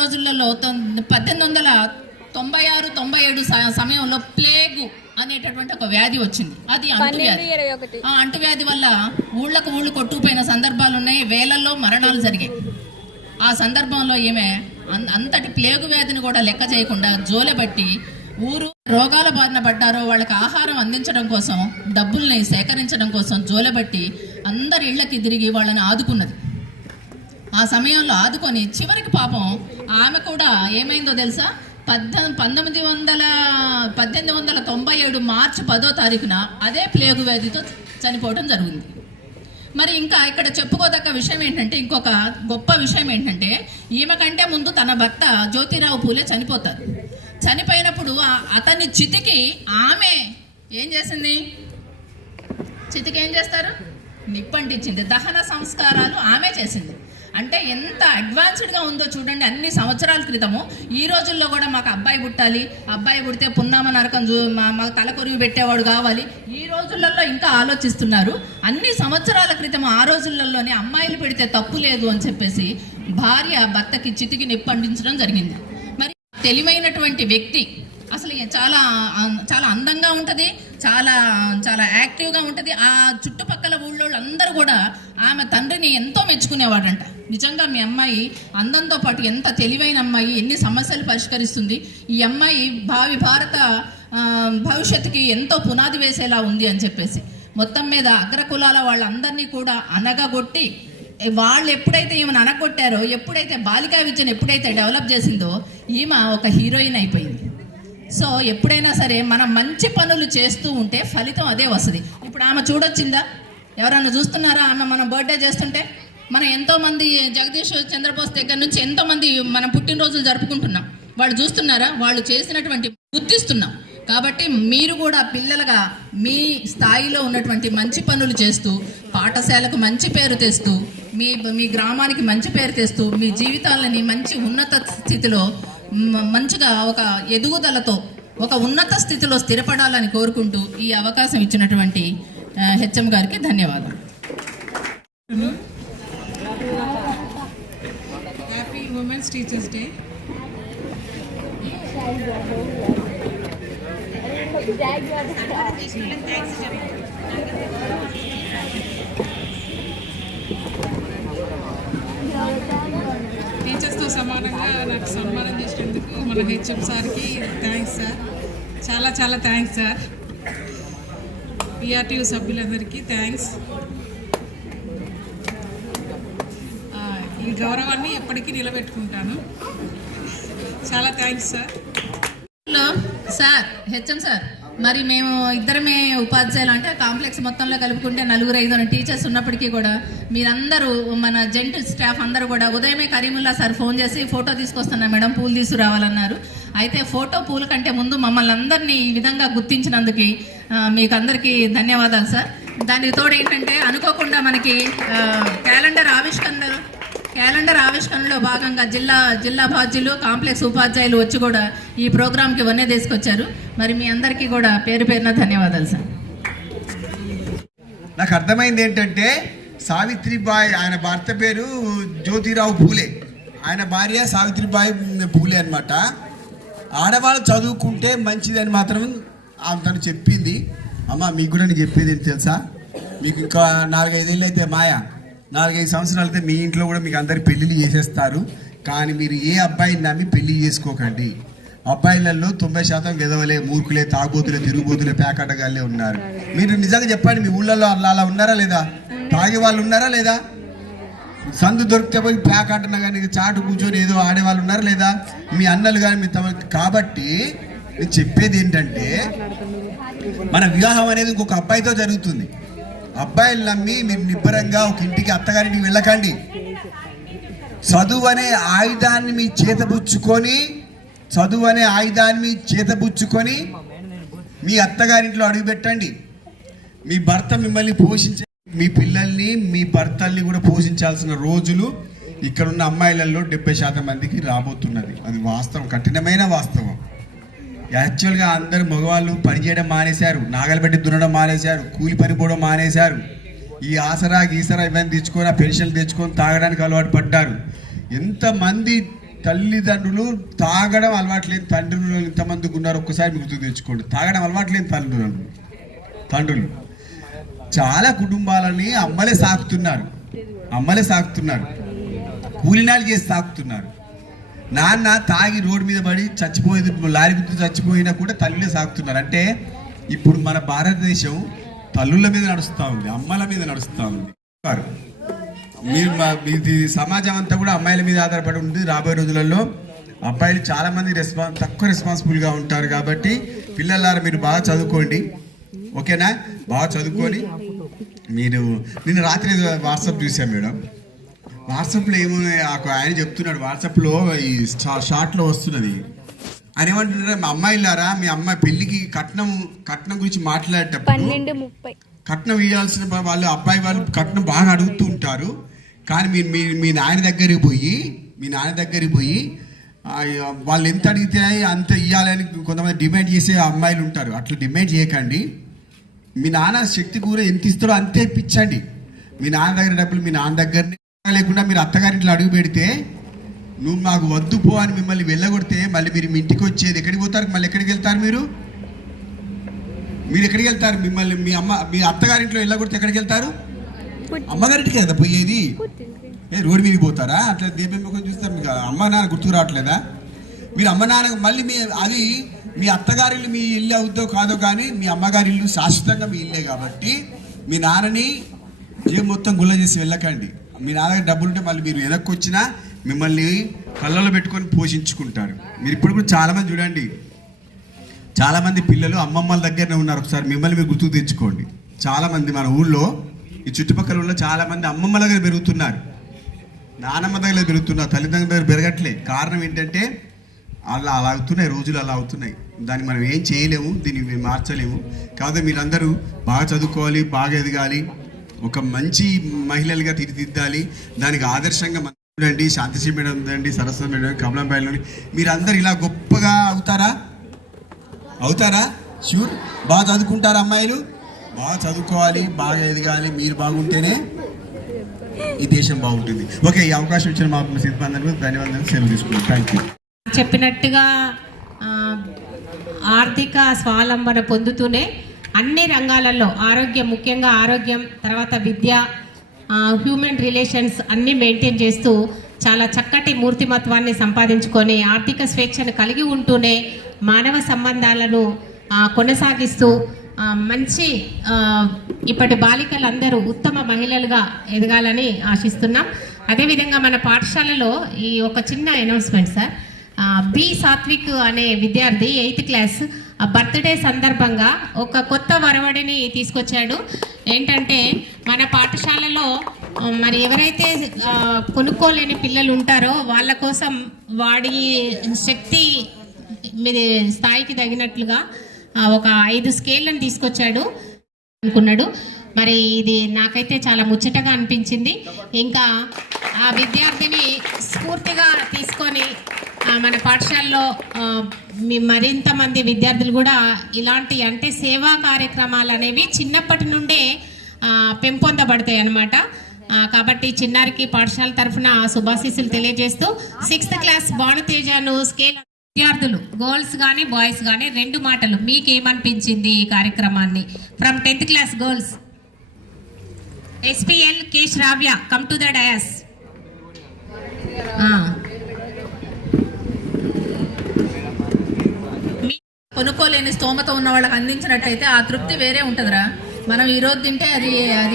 రోజులలో 1896-97 సమయంలో ప్లేగు అనేటటువంటి ఒక వ్యాధి వచ్చింది. అది అంటువ్యాధి వల్ల ఊళ్ళు కొట్టుకుపోయిన సందర్భాలు ఉన్నాయి, వేలల్లో మరణాలు జరిగాయి. ఆ సందర్భంలో ఈమె అంతటి ప్లేగు వ్యాధిని కూడా లెక్క చేయకుండా జోలెబట్టి ఊరు రోగాల బారిన పడ్డారో వాళ్ళకి ఆహారం అందించడం కోసం, డబ్బుల్ని సేకరించడం కోసం జోలెబట్టి అందరి ఇళ్లకి తిరిగి వాళ్ళని ఆదుకున్నది. ఆ సమయంలో ఆదుకొని చివరికి పాపం ఆమె కూడా ఏమైందో తెలుసా, 1897 మార్చి 10వ తారీఖున అదే ప్లేగు వ్యాధితో చనిపోవడం జరిగింది. మరి ఇంకా ఇక్కడ చెప్పుకోదగ్గ విషయం ఏంటంటే, ఇంకొక గొప్ప విషయం ఏంటంటే, ఈమె కంటే ముందు తన భర్త జ్యోతిరావు పూలే చనిపోతారు. చనిపోయినప్పుడు అతన్ని చితికి ఆమె ఏం చేసింది? చితికి ఏం చేస్తారు? నిప్పంటించింది. దహన సంస్కారాలు ఆమె చేసింది. అంటే ఎంత అడ్వాన్స్డ్గా ఉందో చూడండి. అన్ని సంవత్సరాల క్రితము ఈ రోజుల్లో కూడా మాకు అబ్బాయి పుట్టాలి, అబ్బాయి పుడితే పున్నామ నరకం మాకు తలకొరివి పెట్టేవాడు కావాలి, ఈ రోజులలో ఇంకా ఆలోచిస్తున్నారు. అన్ని సంవత్సరాల క్రితం ఆ రోజులలోనే అమ్మాయిలు పెడితే తప్పు లేదు అని చెప్పేసి భార్య భర్తకి చితికి నిప్పంటించడం జరిగింది. మరి తెలివైనటువంటి వ్యక్తి, అసలు చాలా చాలా అందంగా ఉంటుంది, చాలా చాలా యాక్టివ్గా ఉంటుంది. ఆ చుట్టుపక్కల ఊళ్ళోళ్ళు అందరూ కూడా ఆమె తండ్రిని ఎంతో మెచ్చుకునేవాడంట. నిజంగా మీ అమ్మాయి అందంతో పాటు ఎంత తెలివైన అమ్మాయి, ఎన్ని సమస్యలు పరిష్కరిస్తుంది, ఈ అమ్మాయి భారత భవిష్యత్తుకి ఎంతో పునాది వేసేలా ఉంది అని చెప్పేసి మొత్తం మీద అగ్రకులాల వాళ్ళందరినీ కూడా అనగగొట్టి, వాళ్ళు ఎప్పుడైతే ఈమెను అనగొట్టారో, ఎప్పుడైతే బాలికా విద్యను ఎప్పుడైతే డెవలప్ చేసిందో ఈమె ఒక హీరోయిన్ అయిపోయింది. సో ఎప్పుడైనా సరే మనం మంచి పనులు చేస్తూ ఉంటే ఫలితం అదే వస్తుంది. ఇప్పుడు ఆమె చూడొచ్చిందా? ఎవరన్నా చూస్తున్నారా? ఆమె మనం బర్త్డే చేస్తుంటే మనం ఎంతోమంది జగదీష్ చంద్రబోస్ దగ్గర నుంచి ఎంతోమంది మనం పుట్టినరోజులు జరుపుకుంటున్నాం. వాళ్ళు చూస్తున్నారా? వాళ్ళు చేసినటువంటి గుర్తిస్తున్నాం. కాబట్టి మీరు కూడా పిల్లలుగా మీ స్థాయిలో ఉన్నటువంటి మంచి పనులు చేస్తూ, పాఠశాలకు మంచి పేరు తెస్తూ, మీ గ్రామానికి మంచి పేరు తెస్తూ, మీ జీవితాలని మంచి ఉన్నత స్థితిలో మంచిగా ఒక ఎదుగుదలతో ఒక ఉన్నత స్థితిలో స్థిరపడాలని కోరుకుంటూ ఈ అవకాశం ఇచ్చినటువంటి హెచ్ఎం గారికి ధన్యవాదాలు. Happy women's teachers day. టీచర్స్తో సమానంగా నాకు సన్మానం చేసినందుకు మన హెచ్ఎం సార్కి థ్యాంక్స్ సార్. చాలా చాలా థ్యాంక్స్ సార్. పిఆర్టీయూ సభ్యులందరికీ థ్యాంక్స్. ఈ గౌరవాన్ని ఎప్పటికీ నిలబెట్టుకుంటాను. చాలా thanks sir. Sir HM sir, మరి మేము ఇద్దరమే ఉపాధ్యాయులు అంటే కాంప్లెక్స్ మొత్తంలో కలుపుకుంటే 4-5 టీచర్స్ ఉన్నప్పటికీ కూడా మీరందరూ మన జెంట్ స్టాఫ్ అందరూ కూడా ఉదయమే కరీముల్లా సార్ ఫోన్ చేసి ఫోటో తీసుకొస్తున్నా మేడం, పూలు తీసుకురావాలన్నారు. అయితే ఫోటో పూల కంటే ముందు మమ్మల్ని అందరినీ ఈ విధంగా గుర్తించినందుకు మీకు అందరికీ ధన్యవాదాలు సార్. దానికి తోడు ఏంటంటే అనుకోకుండా మనకి క్యాలెండర్ ఆవిష్కరణలో భాగంగా జిల్లా బాధ్యులు కాంప్లెక్స్ ఉపాధ్యాయులు వచ్చి కూడా ఈ ప్రోగ్రాంకి వన్నె తీసుకొచ్చారు. మరి మీ అందరికీ కూడా పేరు పేరున ధన్యవాదాలు సార్. నాకు అర్థమైంది ఏంటంటే సావిత్రిబాయి, ఆయన భర్త పేరు జ్యోతిరావు పూలే, ఆయన భార్య సావిత్రిబాయి పూలే అన్నమాట. ఆడవాళ్ళు చదువుకుంటే మంచిదని మాత్రం ఆమె తను చెప్పింది. అమ్మ మీకు కూడా నేను చెప్పేది ఏంటి తెలుసా? మీకు ఇంకా 4-5 ఏళ్ళు అయితే 4-5 సంవత్సరాలు అయితే మీ ఇంట్లో కూడా మీకు అందరు పెళ్ళిళ్ళు చేసేస్తారు. కానీ మీరు ఏ అబ్బాయిని నమ్మి పెళ్లి చేసుకోకండి. అబ్బాయిలలో 90% విధవలే, మూర్ఖులే, తాగుబోతులే, తిరుగుబోతులే, పేకాటగాళ్ళే ఉన్నారు. మీరు నిజంగా చెప్పండి, మీ ఊళ్ళల్లో అలా ఉన్నారా లేదా? తాగే వాళ్ళు ఉన్నారా లేదా? సందు దొరికితే పోయి పేకాటన కానీ చాటు కూర్చొని ఏదో ఆడేవాళ్ళు ఉన్నారా లేదా? మీ అన్నలు కానీ మీ తమ. కాబట్టి నేను చెప్పేది ఏంటంటే మన వివాహం అనేది ఇంకొక అబ్బాయితో జరుగుతుంది. అబ్బాయిలు నమ్మి మీరు నిబ్బరంగా ఒక ఇంటికి అత్తగారింటికి వెళ్ళకండి. చదువు అనే ఆయుధాన్ని మీ చేతబుచ్చుకొని మీ అత్తగారింట్లో అడుగుపెట్టండి. మీ భర్త మిమ్మల్ని పోషించే, మీ పిల్లల్ని మీ భర్తల్ని కూడా పోషించాల్సిన రోజులు ఇక్కడున్న అమ్మాయిలలో 70% మందికి రాబోతున్నది. అది వాస్తవం, కఠినమైన వాస్తవం. యాక్చువల్గా అందరూ మగవాళ్ళు పనిచేయడం మానేశారు, నాగలు పెట్టి దున్నడం మానేశారు, కూలి పని పోవడం మానేశారు. ఈ ఆసరా ఇవన్నీ తెచ్చుకొని, ఆ పెన్షన్లు తెచ్చుకొని తాగడానికి అలవాటు పడ్డారు. ఎంతమంది తల్లిదండ్రులు తాగడం అలవాటు లేని తండ్రులు ఇంతమందికి ఉన్నారు ఒక్కసారి గుర్తు తెచ్చుకోండి. తాగడం అలవాటు లేని తండ్రులు చాలా కుటుంబాలని అమ్మలే సాకుతున్నారు, కూలినాలు చేసి సాకుతున్నారు. నాన్న తాగి రోడ్డు మీద పడి చచ్చిపోయేది, లారీ గుర్తు చచ్చిపోయినా కూడా తల్లినే సాకుతున్నారు. అంటే ఇప్పుడు మన భారతదేశం తల్లుల మీద నడుస్తూ ఉంది, అమ్మల మీద నడుస్తూ ఉంది. మీది సమాజం అంతా కూడా అమ్మాయిల మీద ఆధారపడి ఉంది. రాబోయే రోజులలో అబ్బాయిలు చాలామంది తక్కువ రెస్పాన్సిబుల్గా ఉంటారు. కాబట్టి పిల్లలారా మీరు బాగా చదువుకోండి, ఓకేనా? బాగా చదువుకొని మీరు, నిన్న రాత్రి వాట్సాప్ చూసాం మేడం. వాట్సాప్లో ఏమో ఆయన చెప్తున్నాడు, వాట్సాప్లో ఈ షార్ట్లో వస్తున్నది. ఆయన ఏమంటున్నారు, మా అమ్మాయిలారా మీ అమ్మాయి పెళ్ళికి కట్నం గురించి మాట్లాడేటప్పుడు కట్నం ఇవ్వాల్సిన వాళ్ళు అబ్బాయి వాళ్ళు కట్నం బాగా అడుగుతూ ఉంటారు. కానీ మీ నాయన దగ్గరికి పోయి వాళ్ళు ఎంత అడిగితే అంత ఇవ్వాలని కొంతమంది డిమాండ్ చేసే అమ్మాయిలు ఉంటారు. అట్లా డిమాండ్ చేయకండి. మీ నాన్న శక్తి కూర ఎంత ఇస్తాడో అంతే ఇప్పించండి. మీ నాన్న దగ్గర డబ్బులు మీ నాన్న దగ్గరనే లేకుండా మీరు అత్తగారింట్లో అడుగు పెడితే, నువ్వు మాకు వద్దు పో అని మిమ్మల్ని వెళ్ళగొడితే మళ్ళీ మీరు మీ ఇంటికి వచ్చేది ఎక్కడికి పోతారు? మళ్ళీ ఎక్కడికి వెళ్తారు? మీరు ఎక్కడికి వెళ్తారు? మిమ్మల్ని మీ అత్తగారింట్లో వెళ్ళగొడితే ఎక్కడికి వెళ్తారు? అమ్మగారింటికి కదా పోయేది. రోడ్డు మీదకి పోతారా? అట్లా దీపం ముఖం చూస్తారు. మీకు అమ్మ నాన్న గుర్తుకు రావట్లేదా? మీరు అమ్మ నాన్న మళ్ళీ అది మీ అత్తగారిల్లు మీ ఇల్లు అవుతో కాదో కానీ మీ అమ్మగారి ఇల్లు శాశ్వతంగా మీ ఇల్లే. కాబట్టి మీ నాన్నని జేబు మొత్తం గుల్ల చేసి వెళ్ళకండి. మీ నాన్న దగ్గర డబ్బులు ఉంటే మళ్ళీ మీరు వెనక్కి వచ్చినా మిమ్మల్ని కళ్ళలో పెట్టుకొని పోషించుకుంటారు. మీరు ఇప్పుడు కూడా చాలామంది చూడండి, చాలామంది పిల్లలు అమ్మమ్మల దగ్గరనే ఉన్నారు. ఒకసారి మిమ్మల్ని మీరు గుర్తుకు తెచ్చుకోండి. చాలామంది మన ఊళ్ళో ఈ చుట్టుపక్కల ఊళ్ళో చాలామంది అమ్మమ్మల దగ్గర పెరుగుతున్నారు, నానమ్మ దగ్గర పెరుగుతున్నారు, తల్లిదండ్రుల దగ్గర పెరగట్లే. కారణం ఏంటంటే అలా అవుతున్నాయి, రోజులు అలా అవుతున్నాయి. దాన్ని మనం ఏం చేయలేము, దీన్ని మేము మార్చలేము. కాకపోతే మీరందరూ బాగా చదువుకోవాలి, బాగా ఎదగాలి, ఒక మంచి మహిళలుగా తీర్చిదిద్దాలి. దానికి ఆదర్శంగా చూడండి, శాంతిశ్రీ మేడం ఉందండి, సరస్వతి మేడం, కమలంబాయిలోని మీరందరూ ఇలా గొప్పగా అవుతారా? షూర్. బాగా చదువుకుంటారా అమ్మాయిలు? బాగా చదువుకోవాలి, బాగా ఎదగాలి. మీరు బాగుంటేనే ఈ దేశం బాగుంటుంది. ఓకే, ఈ అవకాశం ఇచ్చిన మా సిద్ధాంతానికి ధన్యవాదాలు, సెలవు తీసుకున్నాను. Thank you. చెప్పినట్టుగా ఆర్థిక స్వావలంబన పొందుతూనే అన్ని రంగాలలో ఆరోగ్యం, ముఖ్యంగా ఆరోగ్యం, తర్వాత విద్య, హ్యూమన్ రిలేషన్స్ అన్నీ మెయింటైన్ చేస్తూ చాలా చక్కటి మూర్తిమత్వాన్ని సంపాదించుకొని ఆర్థిక స్వేచ్ఛను కలిగి ఉంటూనే మానవ సంబంధాలను కొనసాగిస్తూ మంచి ఇప్పటి బాలికలందరూ ఉత్తమ మహిళలుగా ఎదగాలని ఆశిస్తున్నాం. అదేవిధంగా మన పాఠశాలలో ఈ ఒక చిన్న అనౌన్స్మెంట్ సార్, బి సాత్విక్ అనే విద్యార్థి 8th క్లాస్ బర్త్డే సందర్భంగా ఒక కొత్త వరవడిని తీసుకొచ్చాడు. ఏంటంటే మన పాఠశాలలో మరి ఎవరైతే కొనుక్కోలేని పిల్లలు ఉంటారో వాళ్ళ కోసం వాడి శక్తి మీద స్థాయికి తగినట్లుగా ఒక 5 స్కేళ్ళను తీసుకొచ్చాడు అనుకున్నాడు. మరి ఇది నాకైతే చాలా ముచ్చటగా అనిపించింది. ఇంకా ఆ విద్యార్థిని స్ఫూర్తిగా తీసుకొని మన పాఠశాలలో మరింత మంది విద్యార్థులు కూడా ఇలాంటి అంటే సేవా కార్యక్రమాలు అనేవి చిన్నప్పటి నుండే పెంపొందబడతాయి అన్నమాట. కాబట్టి చిన్నారికి పాఠశాల తరఫున శుభాశీస్సులు తెలియజేస్తూ 6th క్లాస్ భానుతేజను స్కేల్ విద్యార్థులు గర్ల్స్ కానీ బాయ్స్ కానీ 2 మాటలు మీకేమనిపించింది ఈ కార్యక్రమాన్ని? From 10th class girls SPL K Shravya, come to the dais. కొనుక్కోలేని స్తోమత ఉన్న వాళ్ళకి అందించినట్టయితే ఆ తృప్తి వేరే ఉంటుందిరా. మనం ఈరోజు తింటే అది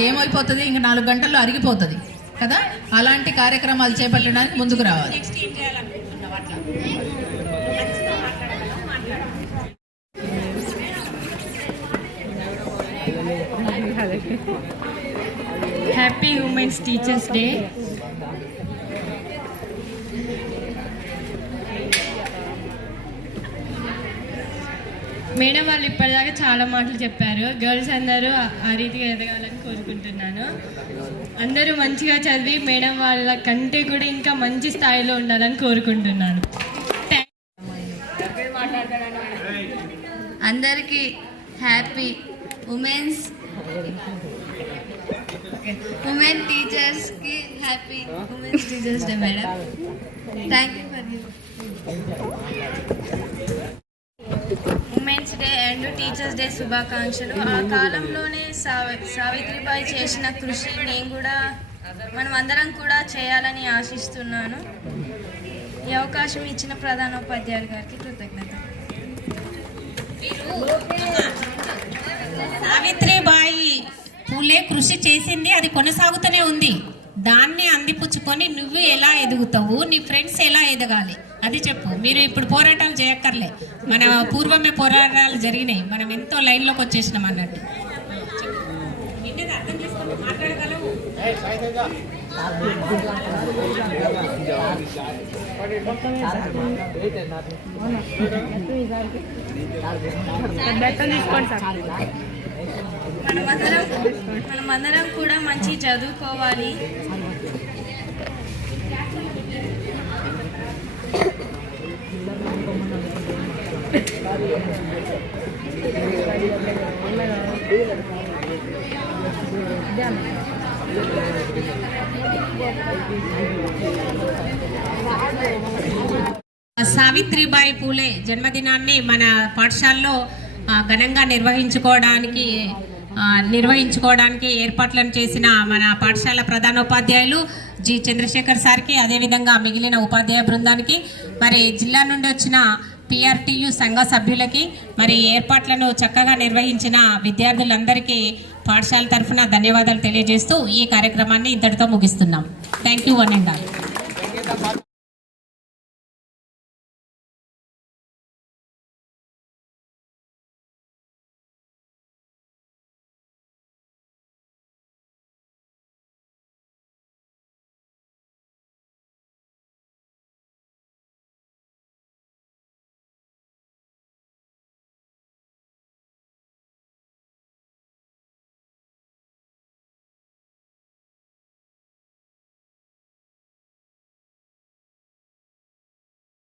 ఏమైపోతుంది, ఇంకా 4 గంటల్లో అరిగిపోతుంది కదా. అలాంటి కార్యక్రమాలు చేపట్టడానికి ముందుకు రావాలి. Happy women's teachers day. Madam వాళ్ళు ఇప్పటిదాకా చాలా మాటలు చెప్పారు. గర్ల్స్ అందరూ ఆ రీతిగా ఎదగాలని కోరుకుంటున్నాను. అందరూ మంచిగా చదివి మేడం వాళ్ళ కంటే కూడా ఇంకా మంచి స్థాయిలో ఉండాలని కోరుకుంటున్నాను. అందరికీ హ్యాపీ ఉమెన్ టీచర్స్కి happy women's teachers day madam. Thank you for you. Women's day and teachers day శుభాకాంక్షలు. ఆ కాలంలోనే సావిత్రిబాయి చేసిన కృషి మనం అందరం కూడా చేయాలని ఆశిస్తున్నాను. ఈ అవకాశం ఇచ్చిన ప్రధానోపాధ్యాయులు గారికి కృతజ్ఞత. సావిత్రిబాయి పూలే కృషి చేసింది, అది కొనసాగుతూనే ఉంది. దాన్ని అందిపుచ్చుకొని నువ్వు ఎలా ఎదుగుతావు, నీ ఫ్రెండ్స్ ఎలా ఎదగాలి అది చెప్పు. మీరు ఇప్పుడు పోరాటాలు చేయక్కర్లే, మన పూర్వమే పోరాటాలు జరిగినాయి, మనం ఎంతో లైన్లోకి వచ్చేసినాం అన్నట్టు. అర్థం చేసుకొని మాట్లాడగలవు. మనమందరం కూడా మంచి చదువుకోవాలి. సావిత్రిబాయి పూలే జన్మదినాన్ని మన పాఠశాలలో ఘనంగా నిర్వహించుకోవడానికి ఏర్పాట్లను చేసిన మన పాఠశాల ప్రధానోపాధ్యాయులు జి చంద్రశేఖర్ సార్కి, అదేవిధంగా మిగిలిన ఉపాధ్యాయ బృందానికి, మరి జిల్లా నుండి వచ్చిన PRTU సంఘ సభ్యులకి, మరి ఏర్పాట్లను చక్కగా నిర్వహించిన విద్యార్థులందరికీ పాఠశాల తరఫున ధన్యవాదాలు తెలియజేస్తూ ఈ కార్యక్రమాన్ని ఇంతటితో ముగిస్తున్నాం. Thank you one and all.